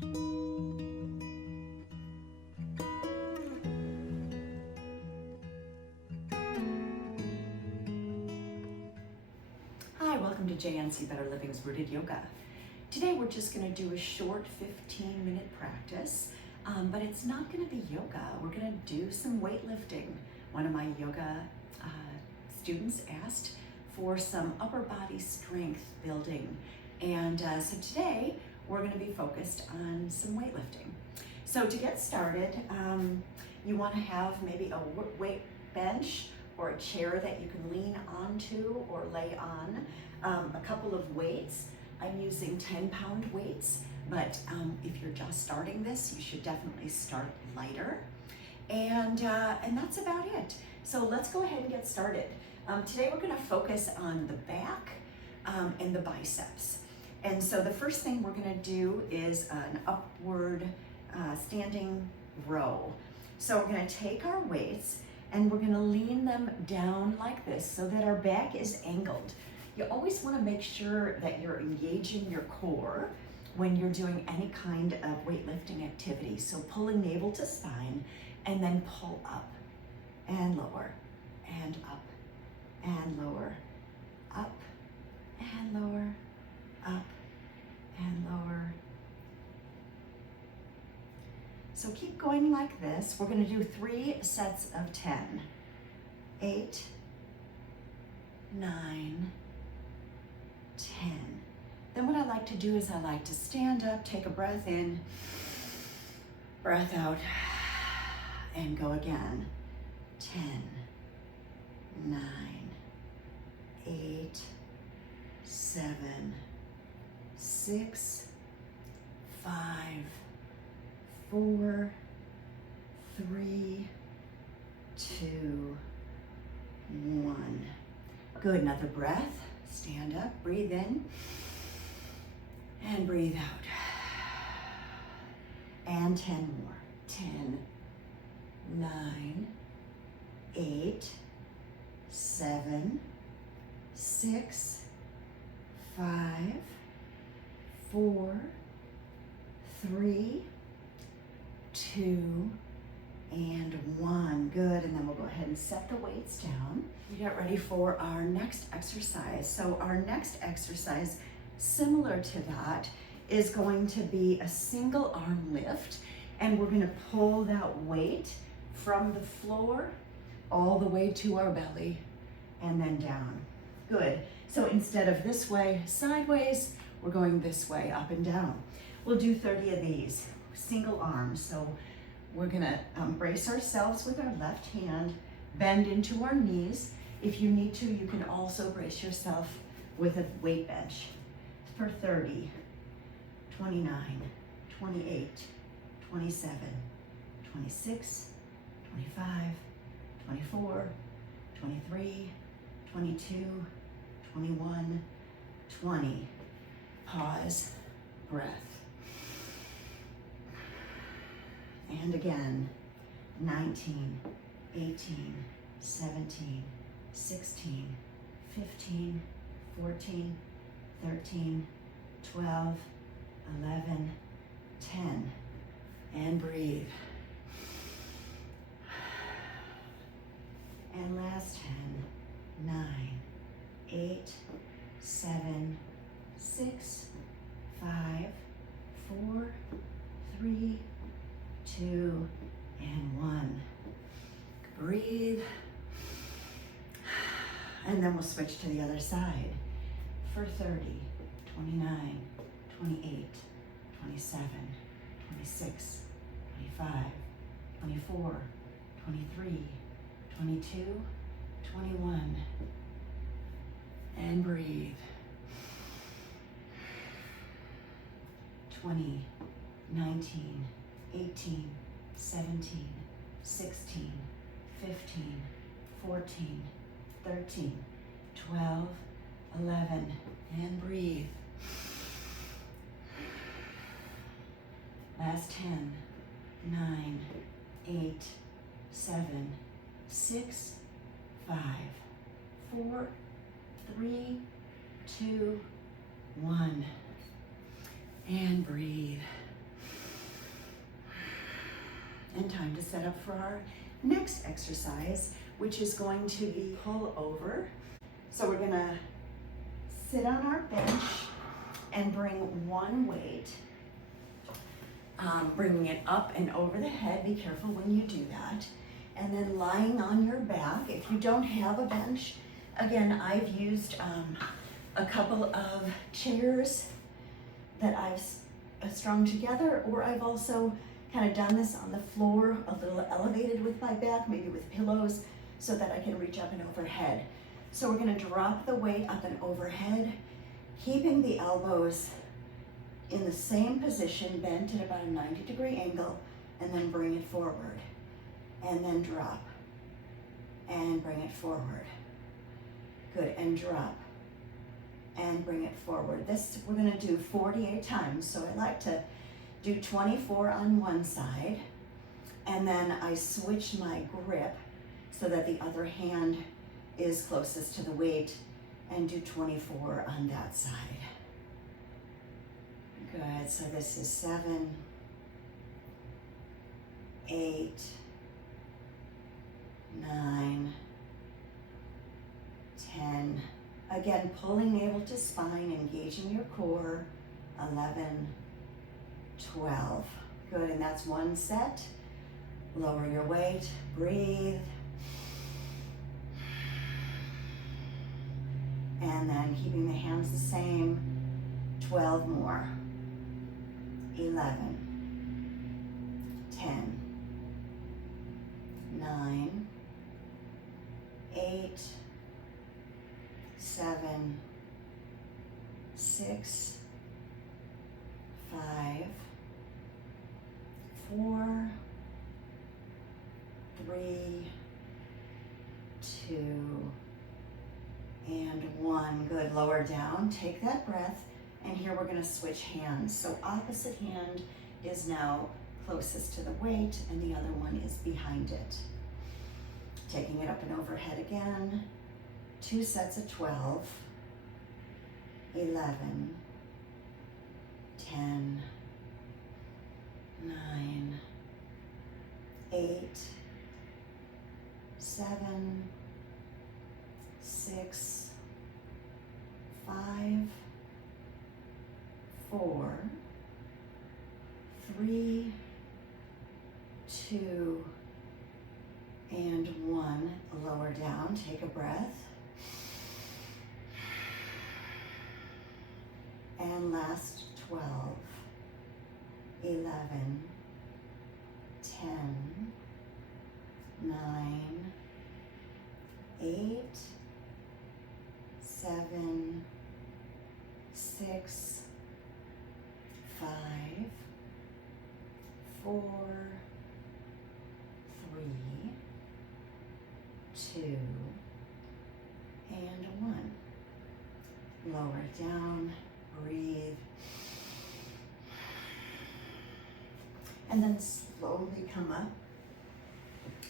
Hi, welcome to JNC Better Living's Rooted Yoga. Today we're just going to do a short 15-minute practice, but it's not going to be yoga. We're going to do some weightlifting. One of my yoga students asked for some upper body strength building, and so today we're going to be focused on some weightlifting. So to get started, you want to have maybe a weight bench or a chair that you can lean onto or lay on, a couple of weights. I'm using 10-pound weights, but if you're just starting this, you should definitely start lighter. And that's about it. So let's go ahead and get started. Today we're gonna focus on the back and the biceps. And so the first thing we're gonna do is an upward standing row. So we're gonna take our weights and we're gonna lean them down like this so that our back is angled. You always wanna make sure that you're engaging your core when you're doing any kind of weightlifting activity. So pull a navel to spine and then pull up and lower and up and lower, up and lower, up and lower. So keep going like this. We're going to do 3 sets of 10. 8, 9, 10. Then what I like to do is I like to stand up, take a breath in, breath out, and go again. 10, 9, 8, 7, 6, 5, 4, 3, 2, 1. Good, another breath. Stand up, breathe in, and breathe out. And 10 more. 10, 9, 8, 7, 6, 5, 4, 3, 2, and 1. Good, and then we'll go ahead and set the weights down. We get ready for our next exercise. So our next exercise, similar to that, is going to be a single arm lift, and we're gonna pull that weight from the floor all the way to our belly and then down. Good, so instead of this way, sideways, we're going this way, up and down. We'll do 30 of these, single arms. So we're gonna brace ourselves with our left hand, bend into our knees. If you need to, you can also brace yourself with a weight bench for 30, 29, 28, 27, 26, 25, 24, 23, 22, 21, 20. Pause, breath. And again, 19, 18, 17, 16, 15, 14, 13, 12, 11, 10. And breathe. And last 10, 9, 8, 7, 6, 5, 4, 3, 2, and 1. Breathe. And then we'll switch to the other side for 30, 29, 28, 27, 26, 25, 24, 23, 22, 21. And breathe. 20, 19, 18, 17, 16, 15, 14, 13, 12, 11, and breathe. Last 10, 9, 8, 7, 6, 5, 4, 3, 2, 1. And breathe. And time to set up for our next exercise, which is going to be pull over. So we're gonna sit on our bench and bring one weight, bringing it up and over the head. Be careful when you do that. And then lying on your back. If you don't have a bench, again, I've used a couple of chairs that I've strung together, or I've also kind of done this on the floor, a little elevated with my back, maybe with pillows, so that I can reach up and overhead. So we're gonna drop the weight up and overhead, keeping the elbows in the same position, bent at about a 90-degree angle, and then bring it forward. And then drop, and bring it forward. Good, and drop, and bring it forward. This we're gonna do 48 times, so I like to do 24 on one side, and then I switch my grip so that the other hand is closest to the weight, and do 24 on that side. Good, so this is 7, 8, 9, 10. Again, pulling navel to spine, engaging your core. 11, 12. Good, and that's one set. Lower your weight, breathe. And then keeping the hands the same, 12 more. 11, 10, 9, 8, 7, 6, 5, 4, 3, 2, and 1. Good, lower down, take that breath, and here we're gonna switch hands. So opposite hand is now closest to the weight, and the other one is behind it. Taking it up and overhead again. 2 sets of 12, 11, 10, 9, 8, 7, 6, 5, 4, 3, 2, and 1. Lower down, take a breath. And last 12, 11, 10, 9, 8, 7, 6, 5, 4, 3, 2, and 1. Lower down, breathe. And then slowly come up,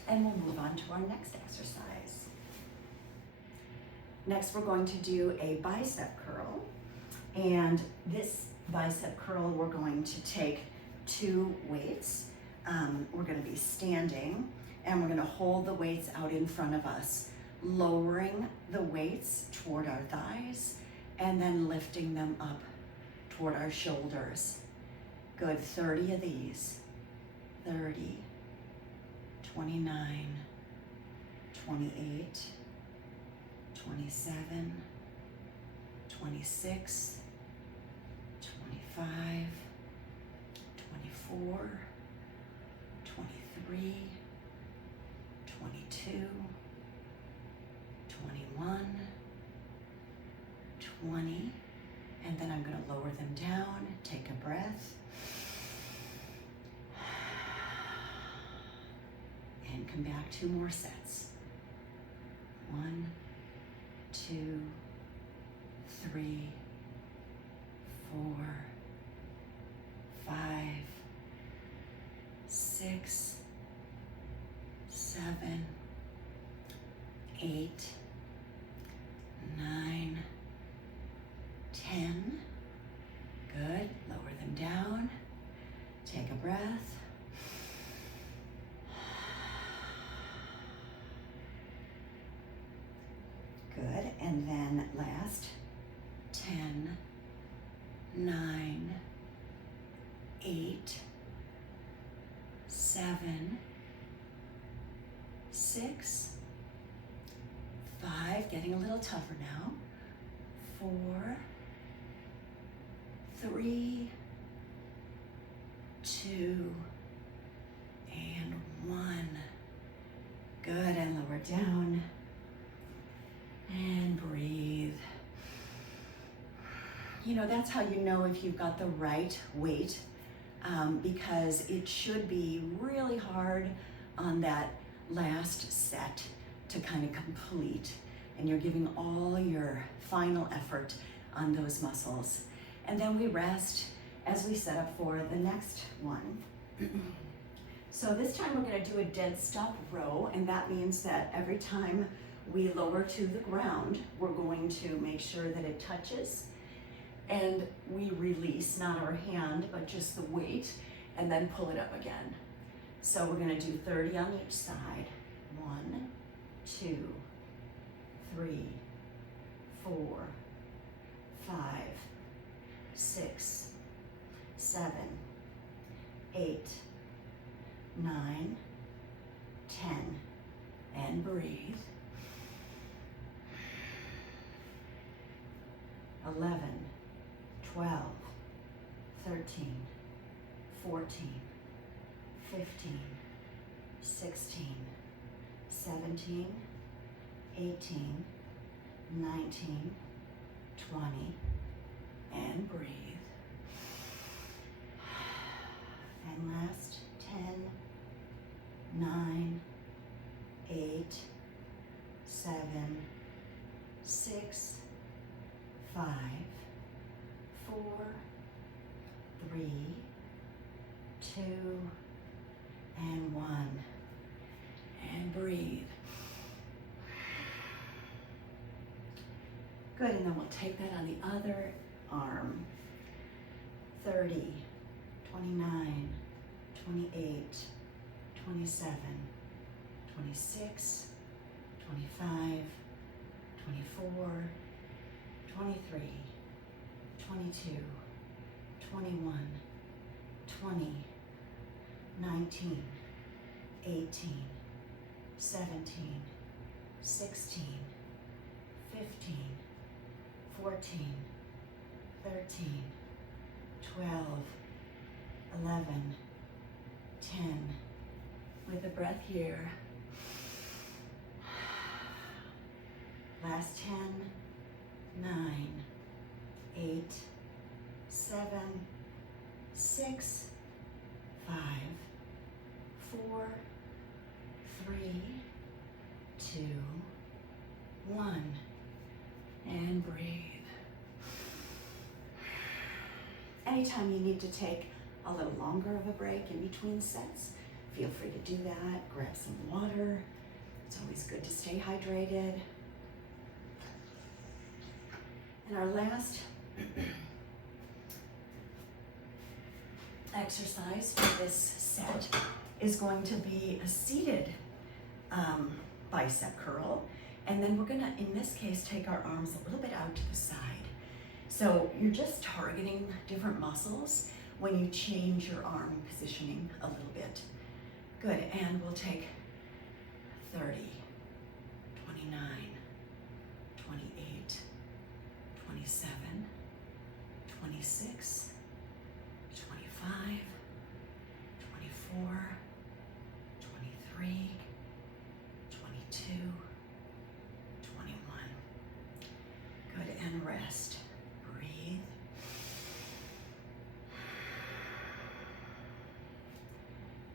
and we'll move on to our next exercise. Next, we're going to do a bicep curl. And this bicep curl, we're going to take 2 weights. We're going to be standing, and we're going to hold the weights out in front of us, lowering the weights toward our thighs, and then lifting them up toward our shoulders. Good, 30 of these. 30, 29, 28, 27, 26, 25, 24, 23, 22, 21, 20, and then I'm going to lower them down, take a breath, and come back 2 more sets. 1, 2, 3, 4, 5, 6, 7, 8, 9, 10. Good. Lower them down. Take a breath. and then last, 10, 9, 8, 7, 6, 5, getting a little tougher now, 4, 3, 2, and 1. Good, and lower down, and breathe. You know, that's how you know if you've got the right weight, because it should be really hard on that last set to kind of complete, and you're giving all your final effort on those muscles. And then we rest as we set up for the next one. So this time we're going to do a dead stop row, and that means that every time we lower to the ground, we're going to make sure that it touches, and we release, not our hand, but just the weight, and then pull it up again. So we're going to do 30 on each side. 1, 2, 3, 4, 5, 6, 7, 8, 9, 10, and breathe. 11, 12, 13, 14, 15, 16, 17, 18, 19, 20, and breathe. And last, 10, 9, 8, 7, 6, 5, 4, 3, 2, and 1. And breathe. Good, and then we'll take that on the other arm. 30, 29, 28, 27, 26, 25, 24, 23, 22, 21, 20, 19, 18, 17, 16, 15, 14, 13, 12, 11, 10. With a breath here. Last 10, 9, 8, 7, 6, 5, 4, 3, 2, 1, and breathe. Anytime you need to take a little longer of a break in between sets, feel free to do that. Grab some water. It's always good to stay hydrated. And our last exercise for this set is going to be a seated bicep curl. And then we're gonna, in this case, take our arms a little bit out to the side. So you're just targeting different muscles when you change your arm positioning a little bit. Good, and we'll take 30, 29, 28, 27, 26, 25, 24, 23, 22, 21. Good, and rest. Breathe.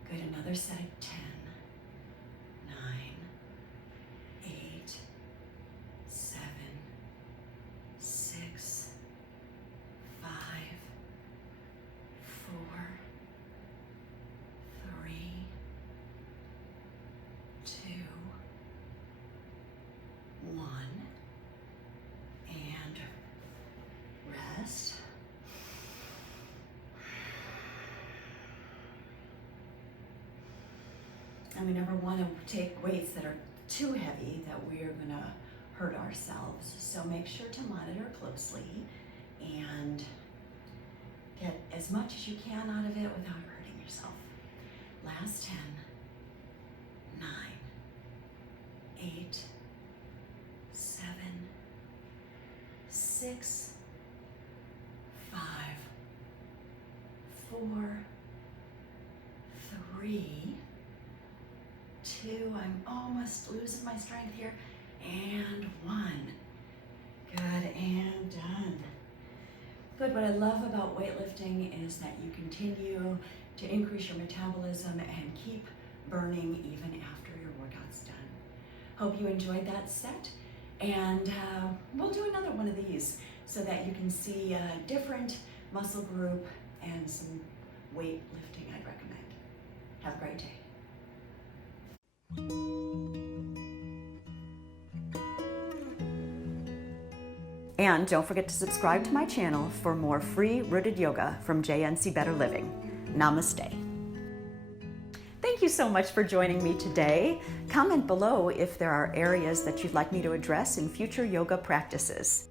Good, another set of 10, 9, 8, 7, 6, 5, 4, 3, 2, 1, and rest. And we never want to take weights that are too heavy that we're gonna hurt ourselves. So make sure to monitor closely and get as much as you can out of it without hurting yourself. Last 10, 9, 8, 7, 6, 5, 4, 3, 2, I'm almost losing my strength here, and 1. Good, and done. Good, what I love about weightlifting is that you continue to increase your metabolism and keep burning even after your workout's done. Hope you enjoyed that set, and we'll do another one of these so that you can see a different muscle group and some weightlifting I'd recommend. Have a great day. And don't forget to subscribe to my channel for more free rooted yoga from JNC Better Living. Namaste. Thank you so much for joining me today. Comment below if there are areas that you'd like me to address in future yoga practices.